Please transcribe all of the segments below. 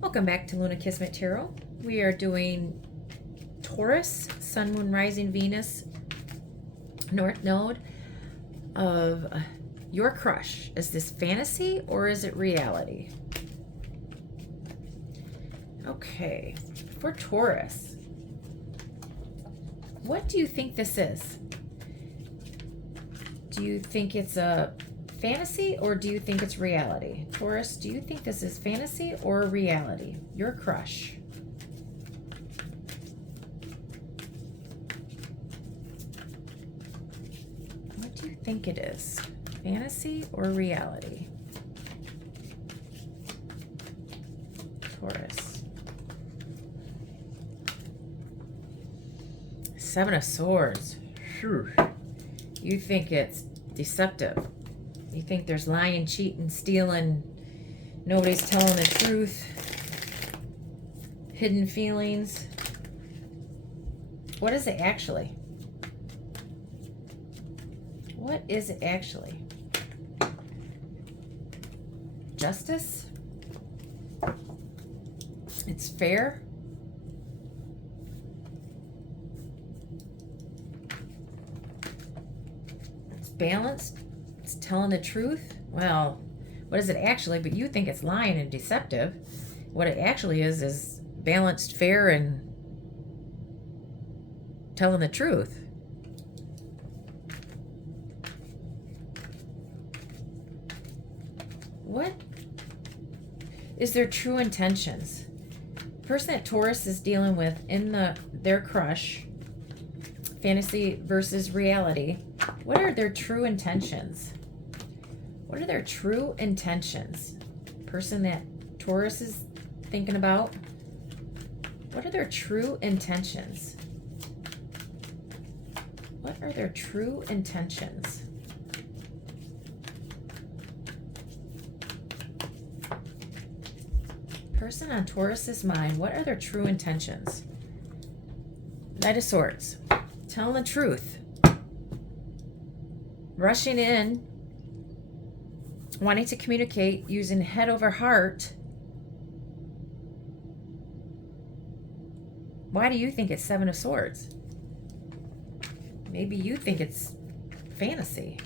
Welcome back to Luna Kismet Tarot. We are doing Taurus, Sun, Moon, Rising, Venus, North Node of your crush. Is this fantasy or is it reality? Okay, for Taurus, what do you think this is? Do you think it's a fantasy or do you think it's reality? Taurus, do you think this is fantasy or reality? Your crush. What do you think it is? Fantasy or reality? Taurus. Seven of Swords. Whew. You think it's deceptive. You think there's lying, cheating, stealing, nobody's telling the truth, hidden feelings. What is it actually? What is it actually? Justice? It's fair? It's balanced? It's telling the truth? Well, what is it actually? But you think it's lying and deceptive. What it actually is balanced, fair, and telling the truth. What is their true intentions? The person that Taurus is dealing with in their crush, fantasy versus reality, what are their true intentions? What are their true intentions? Person that Taurus is thinking about, what are their true intentions? What are their true intentions? Person on Taurus's mind, what are their true intentions? Knight of Swords, telling the truth, rushing in, wanting to communicate, using head over heart. Why do you think it's Seven of Swords? Maybe you think it's fantasy.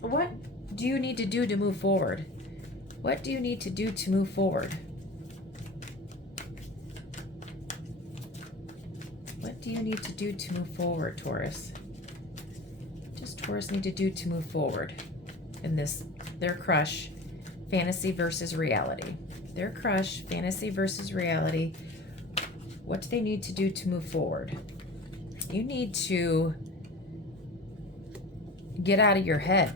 What do you need to do to move forward? What do you need to do to move forward? What do you need to do to move forward, Taurus? What does Taurus need to do to move forward in this, their crush, fantasy versus reality? Their crush, fantasy versus reality. What do they need to do to move forward? You need to get out of your head.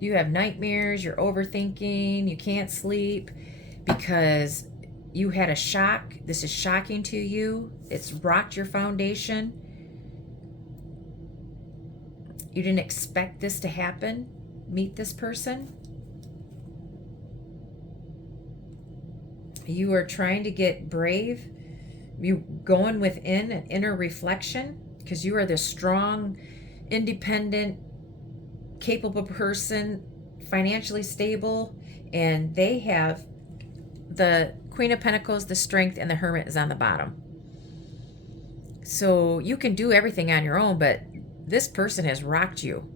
You have nightmares, you're overthinking, you can't sleep because you had a shock. This is shocking to you. It's rocked your foundation. You didn't expect this to happen. Meet this person. You are trying to get brave. You going within an inner reflection because you are this strong, independent, capable person, financially stable, and they have the Queen of Pentacles, the Strength, and the Hermit is on the bottom. So you can do everything on your own, but this person has rocked you.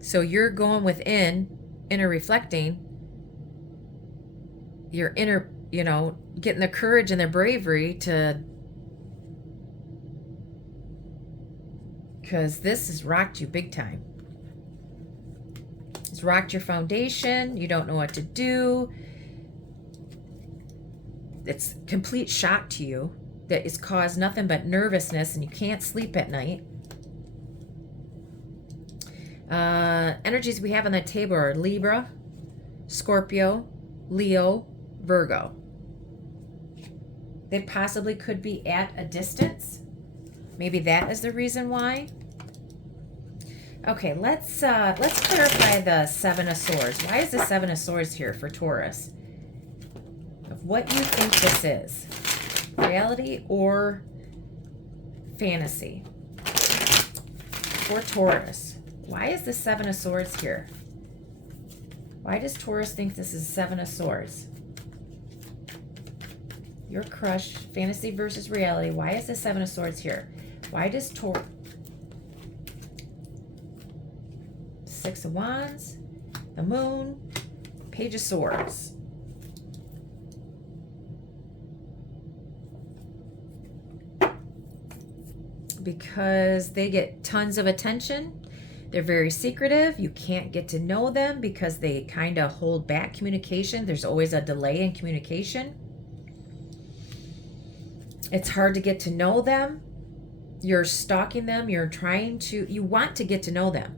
So you're going within, inner reflecting, your inner, getting the courage and the bravery to, because this has rocked you big time. It's rocked your foundation. You don't know what to do. It's complete shock to you that has caused nothing but nervousness and you can't sleep at night. Energies we have on the table are Libra, Scorpio, Leo, Virgo. They possibly could be at a distance. Maybe that is the reason why. Okay, let's clarify the Seven of Swords. Why is the Seven of Swords here for Taurus? Of what you think this is. Reality or fantasy? For Taurus. Why is the Seven of Swords here? Why does Taurus think this is Seven of Swords? Your crush, fantasy versus reality. Why is the Seven of Swords here? Why does Taurus... Six of Wands, the Moon, Page of Swords. Because they get tons of attention. They're very secretive. You can't get to know them because they kind of hold back communication. There's always a delay in communication. It's hard to get to know them. You're stalking them. You want to get to know them.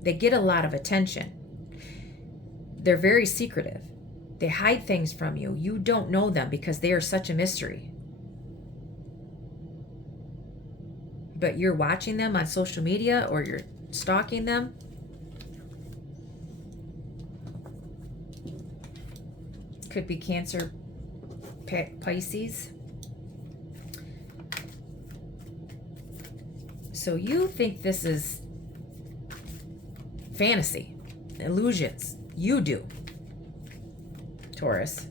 They get a lot of attention. They're very secretive. They hide things from you. You don't know them because they are such a mystery. But you're watching them on social media or you're stalking them. Could be Cancer, Pisces. So you think this is fantasy, illusions. You do, Taurus.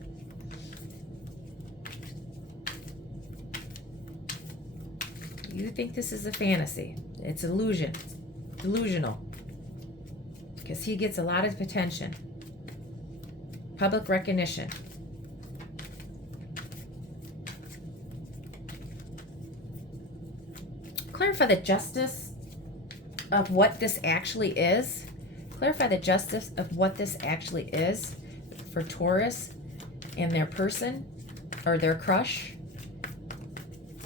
You think this is a fantasy. It's illusion. It's delusional. Because he gets a lot of attention. Public recognition. Clarify the justice of what this actually is. Clarify the justice of what this actually is for Taurus and their person or their crush.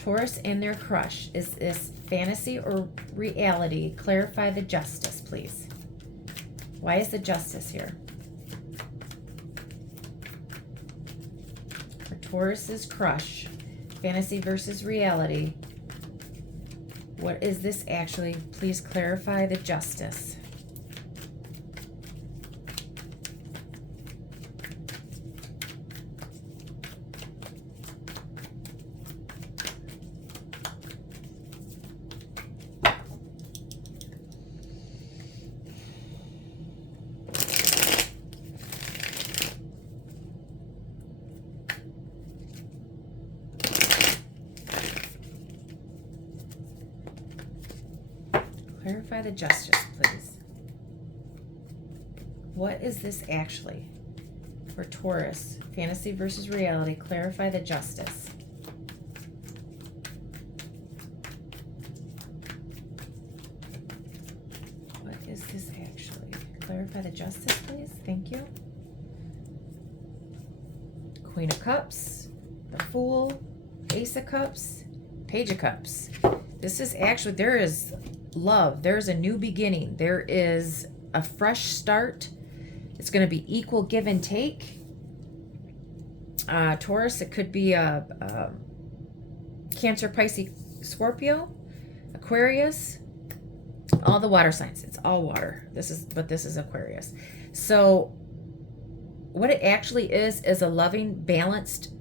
Taurus and their crush. Is this fantasy or reality? Clarify the justice, please. Why is the justice here? For Taurus's crush, fantasy versus reality. What is this actually? Please clarify the justice. Clarify the justice, please. What is this actually? For Taurus, fantasy versus reality, clarify the justice. What is this actually? Clarify the justice, please. Thank you. Queen of Cups, the Fool, Ace of Cups, Page of Cups. This is actually, there is love. There's a new beginning. There is a fresh start. It's going to be equal give and take. Taurus, it could be a Cancer, Pisces, Scorpio, Aquarius, all the water signs. It's all water. This is Aquarius. So what it actually is a loving, balanced,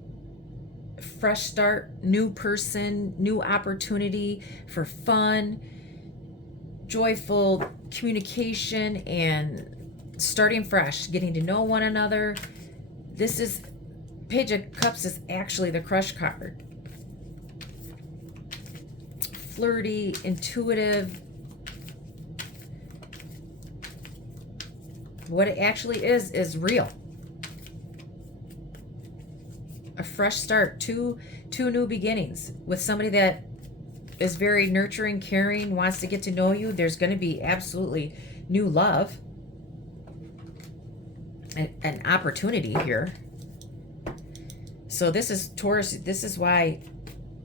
fresh start, new person, new opportunity for fun, joyful communication, and starting fresh, getting to know one another. This is, Page of Cups is actually the crush card. Flirty, intuitive. What it actually is real. A fresh start, two new beginnings with somebody that is very nurturing, caring, wants to get to know you. There's going to be absolutely new love, an opportunity here. So this is Taurus. This is why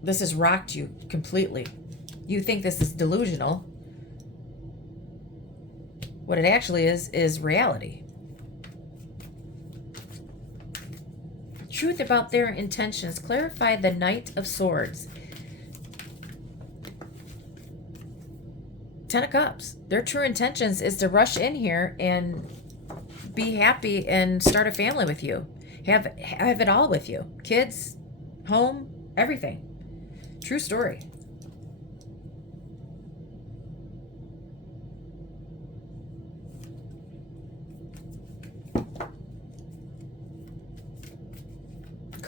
this has rocked you completely. You think this is delusional. What it actually is reality. Truth about their intentions. Clarify the Knight of Swords. 10 of Cups. Their true intentions is to rush in here and be happy and start a family with you. Have it all with you. Kids, home, everything. True story.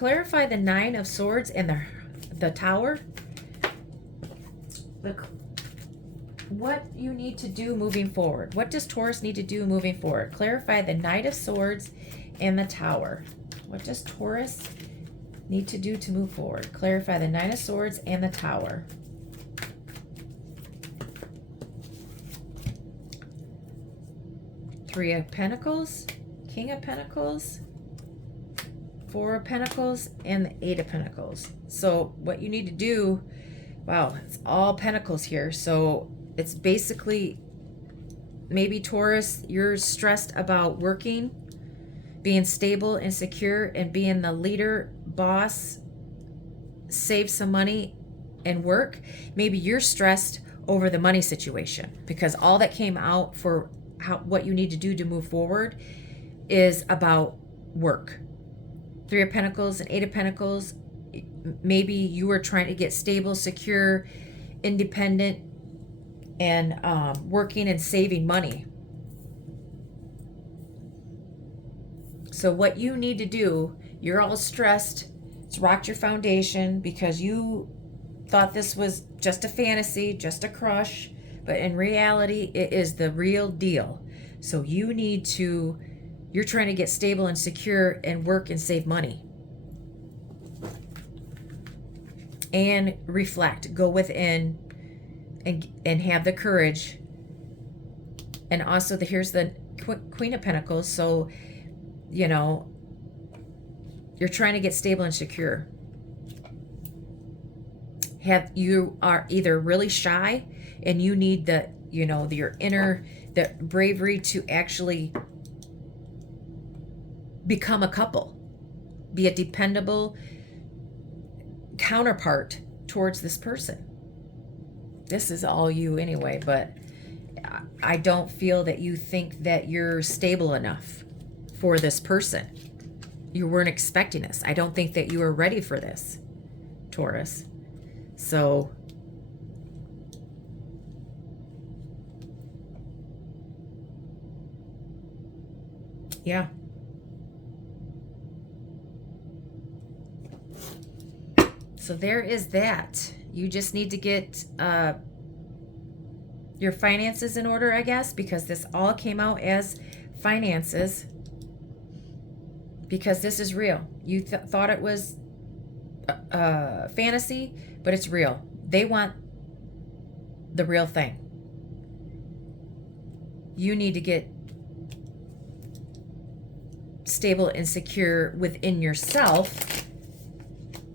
clarify the Nine of Swords and the Tower. What you need to do moving forward. What does Taurus need to do moving forward? Clarify the Knight of Swords and the Tower. What does Taurus need to do to move forward? Clarify the Nine of Swords and the Tower. Three of Pentacles, King of Pentacles, Four of Pentacles, and the Eight of Pentacles. So what you need to do, wow, it's all Pentacles here. So it's basically, maybe Taurus, you're stressed about working, being stable and secure, and being the leader, boss, save some money and work. Maybe you're stressed over the money situation, because all that came out for what you need to do to move forward is about work. Three of Pentacles and Eight of Pentacles. Maybe you are trying to get stable, secure, independent, and working and saving money. So what you need to do, you're all stressed. It's rocked your foundation because you thought this was just a fantasy, just a crush. But in reality, it is the real deal. So you need to, you're trying to get stable and secure and work and save money. And reflect, go within and have the courage. And also here's the Queen of Pentacles. So, you know, you're trying to get stable and secure. You are either really shy and you need the, you know, your inner, the bravery to actually become a couple, be a dependable counterpart towards this person. This is all you anyway, but I don't feel that you think that you're stable enough for this person. You weren't expecting this. I don't think that you are ready for this, Taurus. So yeah. So there is that. You just need to get your finances in order, I guess, because this all came out as finances. Because this is real. You thought it was fantasy, but it's real. They want the real thing. You need to get stable and secure within yourself.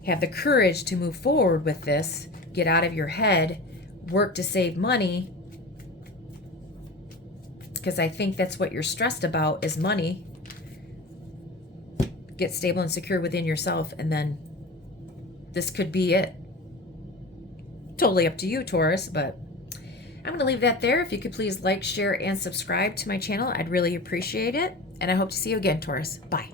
Have the courage to move forward with this. Get out of your head. Work to save money. Because I think that's what you're stressed about is money. Get stable and secure within yourself, and then this could be it. Totally up to you, Taurus, but I'm going to leave that there. If you could please like, share, and subscribe to my channel, I'd really appreciate it. And I hope to see you again, Taurus. Bye.